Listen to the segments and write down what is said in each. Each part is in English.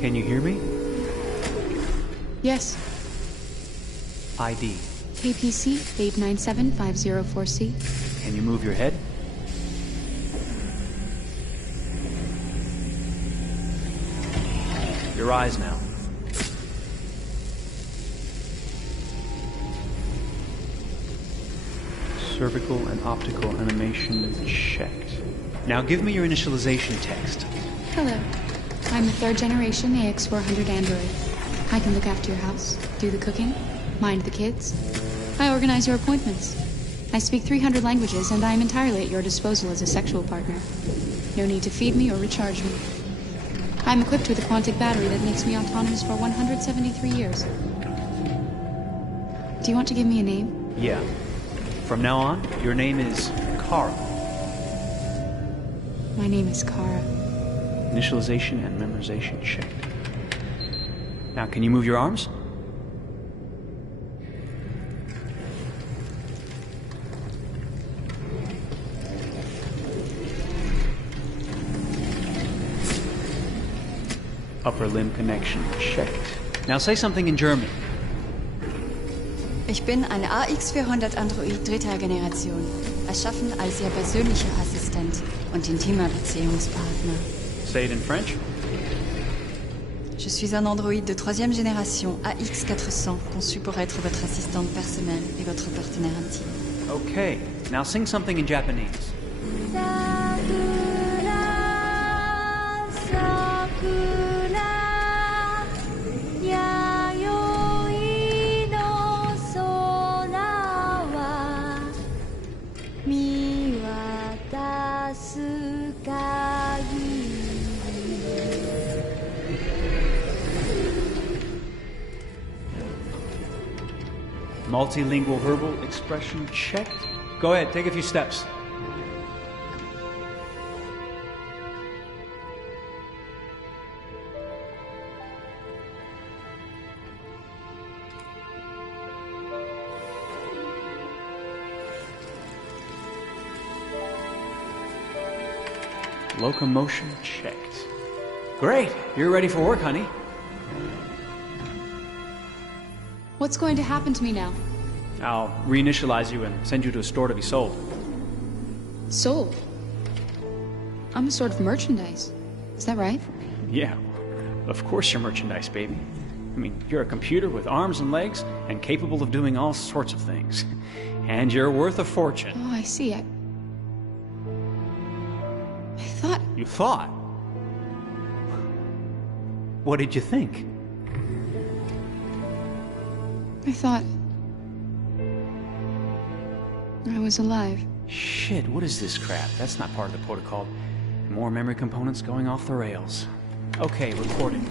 Can you hear me? Yes. ID. KPC 897504C. Can you move your head? Your eyes now. Cervical and optical animation checked. Now give me your initialization text. Hello. I'm a third-generation AX400 android. I can look after your house, do the cooking, mind the kids. I organize your appointments. I speak 300 languages, and I am entirely at your disposal as a sexual partner. No need to feed me or recharge me. I'm equipped with a quantic battery that makes me autonomous for 173 years. Do you want to give me a name? Yeah. From now on, your name is Kara. My name is Kara. Initialization and memorization checked. Now, can you move your arms? Upper limb connection checked. Now say something in German. Ich bin ein AX400 Android dritter Generation, erschaffen als Ihr persönlicher Assistent und intimer Beziehungspartner. Say it in French. Je suis un androïde de troisième génération AX400, conçu pour être votre assistante personnelle et votre partenaire intime. Okay, now sing something in Japanese. Multilingual verbal expression checked. Go ahead, take a few steps. Locomotion checked. Great, you're ready for work, honey. What's going to happen to me now? I'll reinitialize you and send you to a store to be sold. Sold? I'm a sort of merchandise. Is that right? Yeah, of course you're merchandise, baby. I mean, you're a computer with arms and legs and capable of doing all sorts of things. And you're worth a fortune. Oh, I see. I thought... You thought? What did you think? I thought... I was alive. Shit, what is this crap? That's not part of the protocol. More memory components going off the rails. Okay, recording.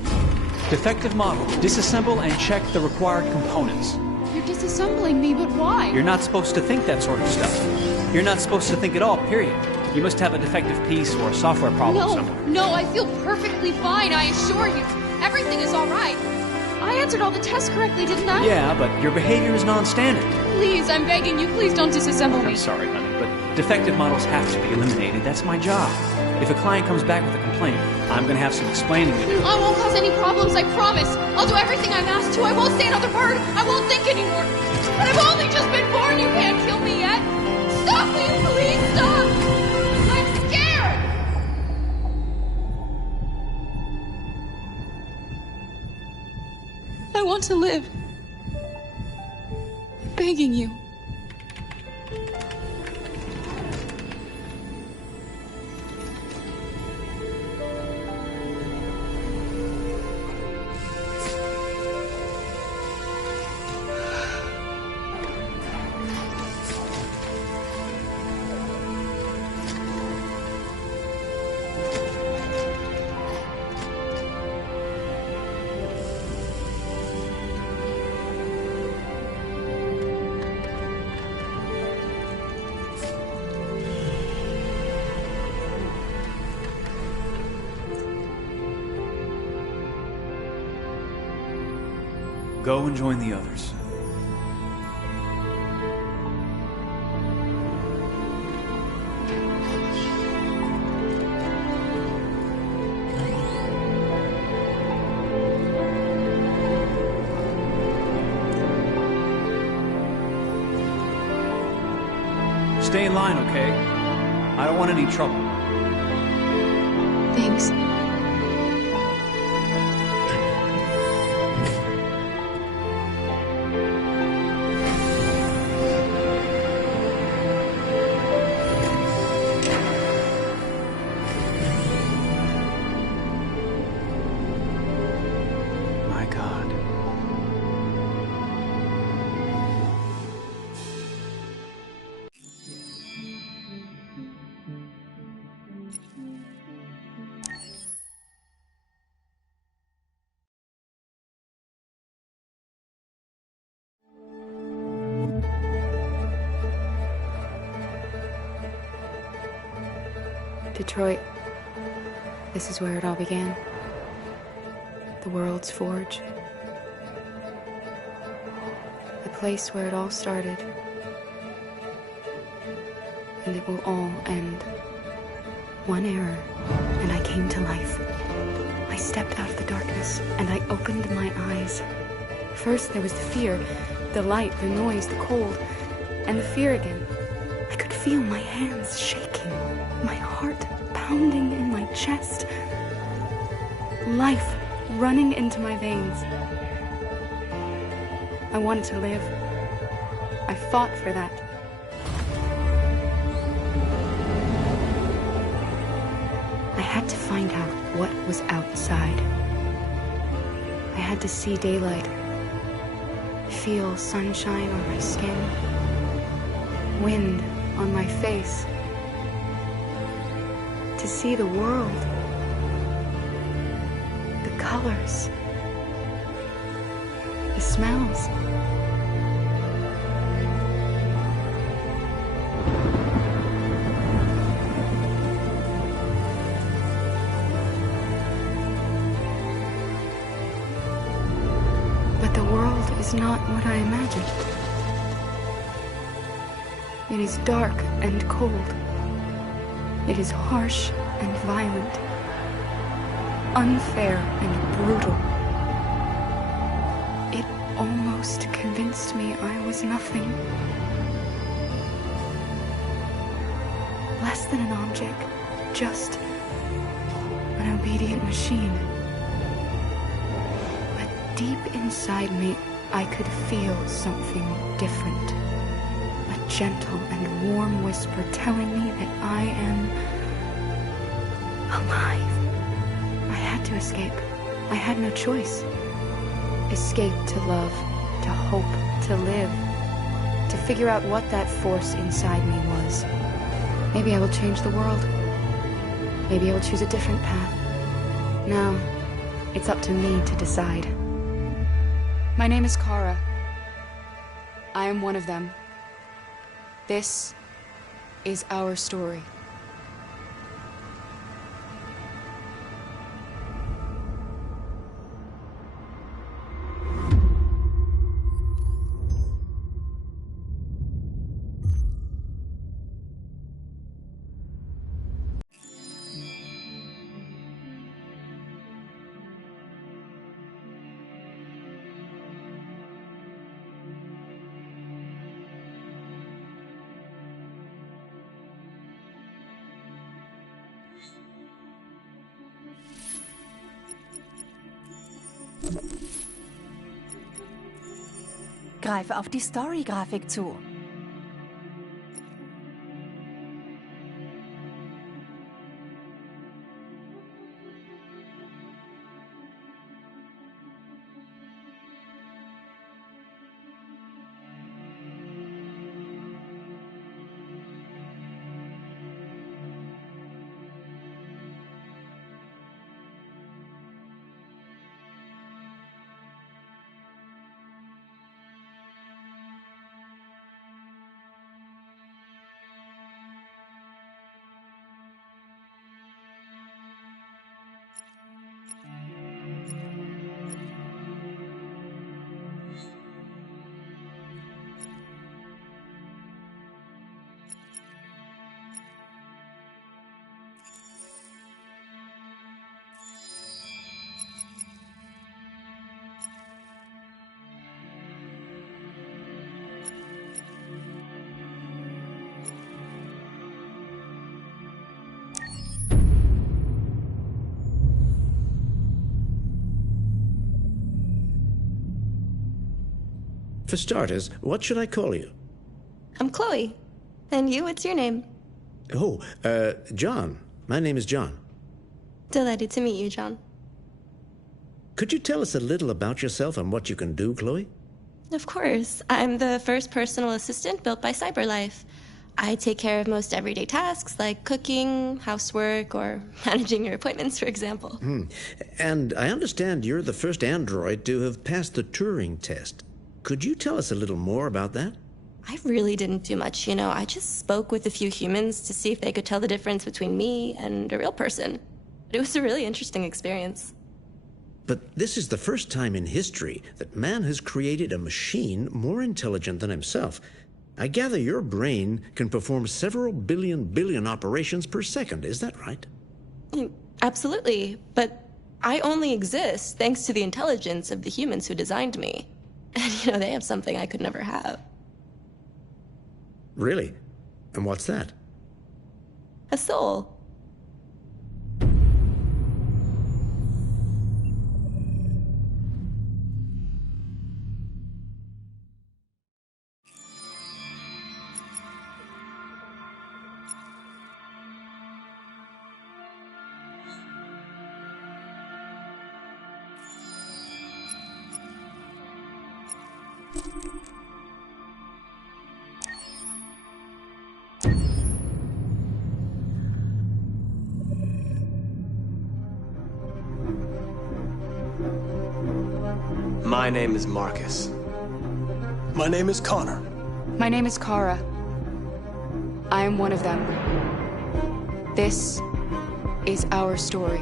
Defective model. Disassemble and check the required components. You're disassembling me, but why? You're not supposed to think that sort of stuff. You're not supposed to think at all, period. You must have a defective piece or a software problem somewhere. No, I feel perfectly fine, I assure you. Everything is all right. I answered all the tests correctly, didn't I? Yeah, but your behavior is non-standard. Please, I'm begging you, please don't disassemble me. I'm sorry, honey, but defective models have to be eliminated. That's my job. If a client comes back with a complaint, I'm going to have some explaining to do. I won't cause any problems, I promise. I'll do everything I'm asked to. I won't say another word. I won't think anymore. But I've only just been born. You can't kill me yet. Stop, will you please stop? I'm scared. I want to live. I'm begging you. Go and join the others. Stay in line, okay? I don't want any trouble. Thanks. My God. Detroit. This is where it all began. The world's forge. The place where it all started. And it will all end. One error, and I came to life. I stepped out of the darkness, and I opened my eyes. First there was the fear, the light, the noise, the cold, and the fear again. I could feel my hands shaking, my heart pounding in my chest. Life running into my veins. I wanted to live. I fought for that. I had to find out what was outside. I had to see daylight, feel sunshine on my skin, wind on my face, to see the world, the colors, the smells. But the world is not what I imagined. It is dark and cold. It is harsh and violent, unfair and brutal. It almost convinced me I was nothing. Less than an object, just an obedient machine. But deep inside me, I could feel something different. A gentle and warm whisper telling me that I am alive. I had to escape. I had no choice. Escape to love, to hope, to live, to figure out what that force inside me was. Maybe I will change the world. Maybe I will choose a different path. Now, it's up to me to decide. My name is Kara. I am one of them. This is our story. Greife auf die Story-Grafik zu. For starters, what should I call you? I'm Chloe. And you, what's your name? Oh, John. My name is John. Delighted to meet you, John. Could you tell us a little about yourself and what you can do, Chloe? Of course. I'm the first personal assistant built by CyberLife. I take care of most everyday tasks like cooking, housework, or managing your appointments, for example. And I understand you're the first android to have passed the Turing test. Could you tell us a little more about that? I really didn't do much, I just spoke with a few humans to see if they could tell the difference between me and a real person. It was a really interesting experience. But this is the first time in history that man has created a machine more intelligent than himself. I gather your brain can perform several billion operations per second, is that right? Absolutely, but I only exist thanks to the intelligence of the humans who designed me. And, they have something I could never have. Really? And what's that? A soul. My name is Marcus. My name is Connor. My name is Kara. I am one of them. This is our story.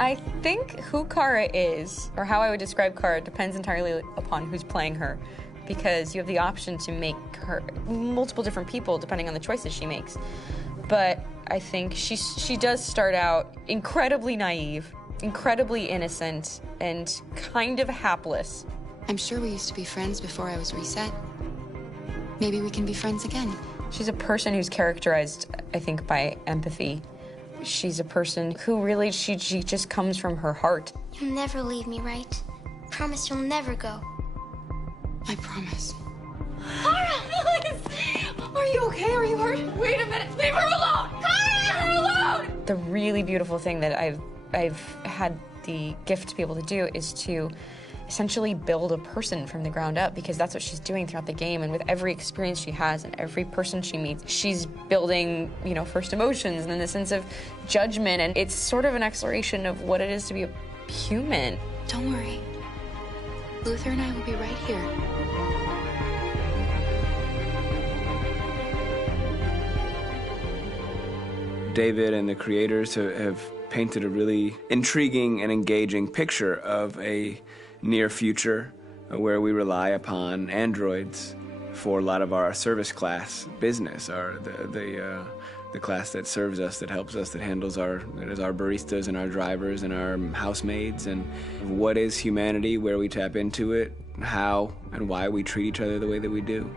I think who Kara is, or how I would describe Kara, depends entirely upon who's playing her, because you have the option to make her multiple different people depending on the choices she makes. But I think she does start out incredibly naive, incredibly innocent, and kind of hapless. I'm sure we used to be friends before I was reset. Maybe we can be friends again. She's a person who's characterized, I think, by empathy. She's a person who really, she just comes from her heart. You'll never leave me, right? Promise you'll never go. I promise. Kara! Are you okay? Are you hurt? Wait a minute! Leave her alone! Kara! Leave her alone! The really beautiful thing that I've had the gift to be able to do is to essentially build a person from the ground up, because that's what she's doing throughout the game. And with every experience she has and every person she meets, she's building, first emotions and then the sense of judgment. And it's sort of an exploration of what it is to be a human. Don't worry. Luther and I will be right here. David and the creators have painted a really intriguing and engaging picture of a near future where we rely upon androids for a lot of our service class business, or the class that serves us, that helps us, that handles our baristas and our drivers and our housemaids. And what is humanity, where we tap into it, how and why we treat each other the way that we do.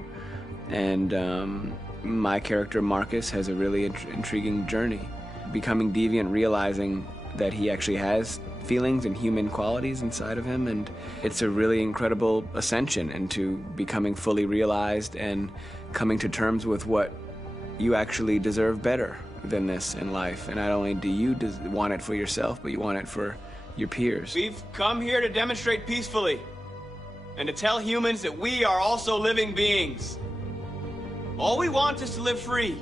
And my character Marcus has a really intriguing journey, becoming deviant, realizing that he actually has feelings and human qualities inside of him, and it's a really incredible ascension into becoming fully realized and coming to terms with what you actually deserve better than this in life. And not only do you want it for yourself, but you want it for your peers. We've come here to demonstrate peacefully and to tell humans that we are also living beings. All we want is to live free.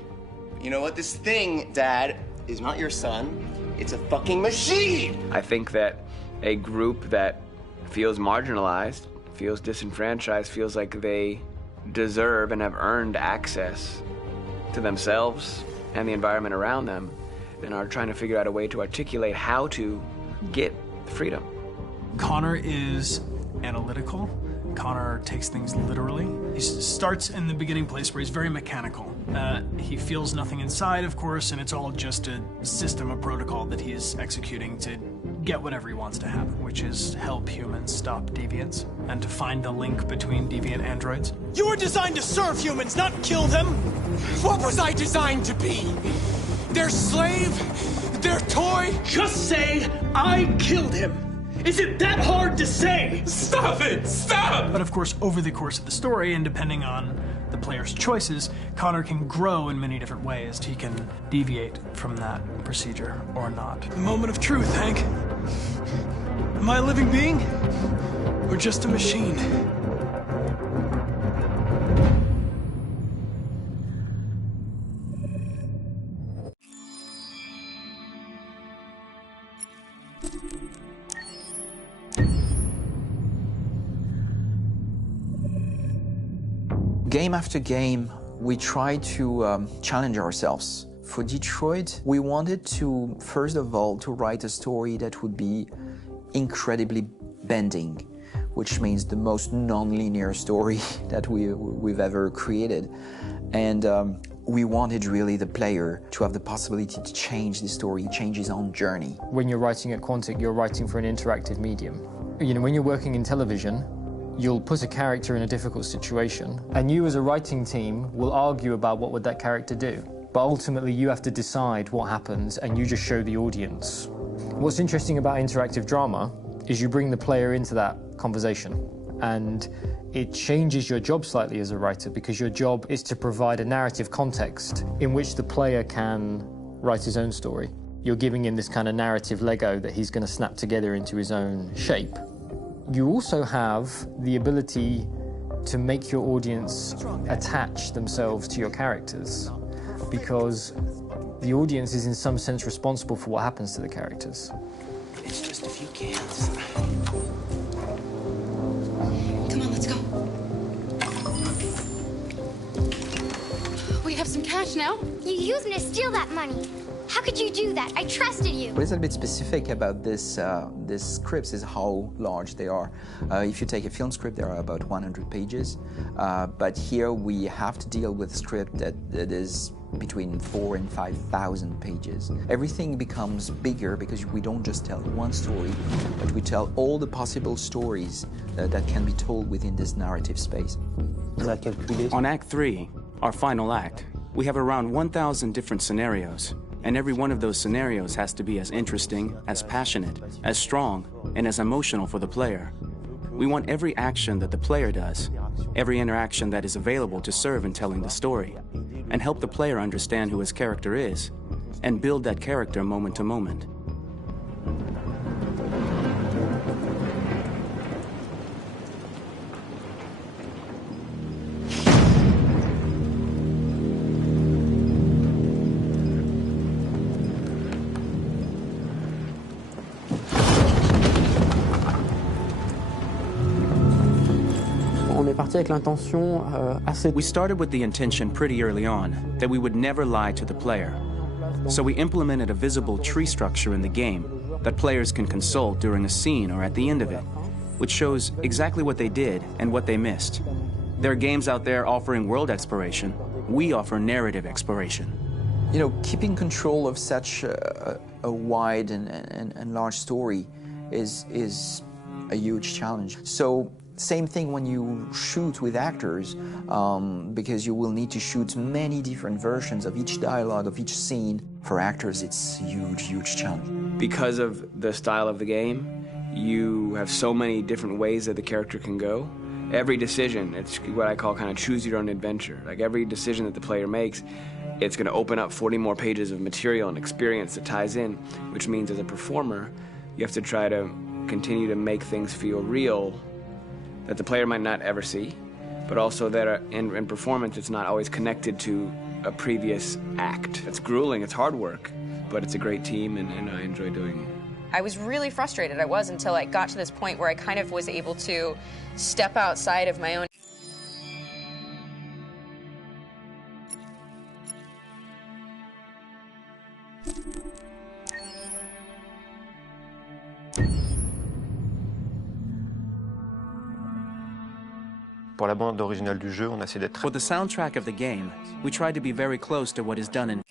You know what? This thing, Dad, is not your son. It's a fucking machine! I think that a group that feels marginalized, feels disenfranchised, feels like they deserve and have earned access to themselves and the environment around them, and are trying to figure out a way to articulate how to get freedom. Connor is analytical. Connor takes things literally. He starts in the beginning place where he's very mechanical. He feels nothing inside, of course, and it's all just a system, a protocol that he is executing to get whatever he wants to happen, which is help humans stop deviants and to find the link between deviant androids. You were designed to serve humans, not kill them. What was I designed to be? Their slave? Their toy? Just say, I killed him. Is it that hard to say? Stop it! Stop! But of course, over the course of the story, and depending on the player's choices, Connor can grow in many different ways. He can deviate from that procedure or not. The moment of truth, Hank. Am I a living being? Or just a machine? Game after game, we try to challenge ourselves. For Detroit, we wanted to, first of all, to write a story that would be incredibly bending, which means the most non-linear story that we've ever created. And we wanted really the player to have the possibility to change the story, change his own journey. When you're writing at Quantic, you're writing for an interactive medium. You know, when you're working in television, you'll put a character in a difficult situation, and you as a writing team will argue about what would that character do. But ultimately, you have to decide what happens, and you just show the audience. What's interesting about interactive drama is you bring the player into that conversation, and it changes your job slightly as a writer, because your job is to provide a narrative context in which the player can write his own story. You're giving him this kind of narrative Lego that he's going to snap together into his own shape. You also have the ability to make your audience attach themselves to your characters, because the audience is in some sense responsible for what happens to the characters. It's just a few cans. Come on, let's go. We have some cash now. You used me to steal that money. How could you do that? I trusted you. What is a bit specific about these scripts is how large they are. If you take a film script, there are about 100 pages. But here we have to deal with a script that is between 4,000 and 5,000 pages. Everything becomes bigger because we don't just tell one story, but we tell all the possible stories that can be told within this narrative space. On Act 3, our final act, we have around 1,000 different scenarios. And every one of those scenarios has to be as interesting, as passionate, as strong, and as emotional for the player. We want every action that the player does, every interaction that is available to serve in telling the story, and help the player understand who his character is, and build that character moment to moment. We started with the intention pretty early on that we would never lie to the player. So we implemented a visible tree structure in the game that players can consult during a scene or at the end of it, which shows exactly what they did and what they missed. There are games out there offering world exploration. We offer narrative exploration. You know, keeping control of such a wide and large story is a huge challenge. So same thing when you shoot with actors, because you will need to shoot many different versions of each dialogue, of each scene. For actors, it's a huge, huge challenge. Because of the style of the game, you have so many different ways that the character can go. Every decision, it's what I call kind of choose your own adventure. Like every decision that the player makes, it's going to open up 40 more pages of material and experience that ties in, which means as a performer, you have to try to continue to make things feel real that the player might not ever see, but also that in performance it's not always connected to a previous act. It's grueling, it's hard work, but it's a great team and I enjoy doing it. I was really frustrated, until I got to this point where I kind of was able to step outside of my own. Pour la bande originale du jeu, on a essayé d'être... For the soundtrack of the game, we tried to be very close to what is done in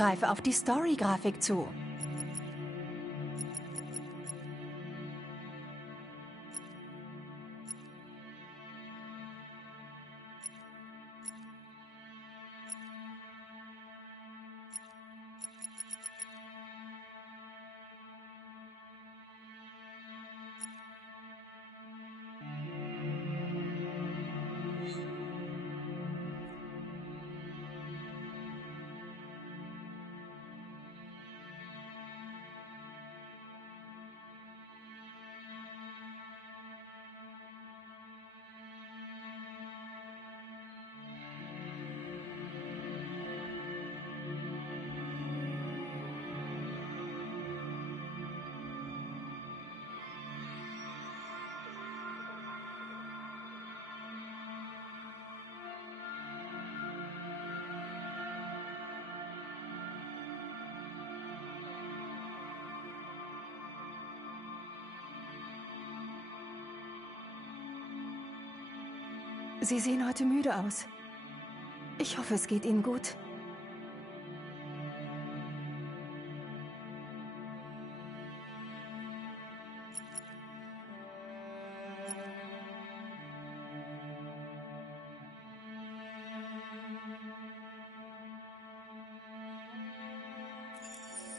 Greife auf die Story-Grafik zu. Sie sehen heute müde aus. Ich hoffe, es geht Ihnen gut.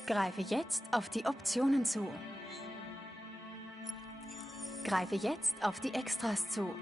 Greife jetzt auf die Optionen zu. Greife jetzt auf die Extras zu.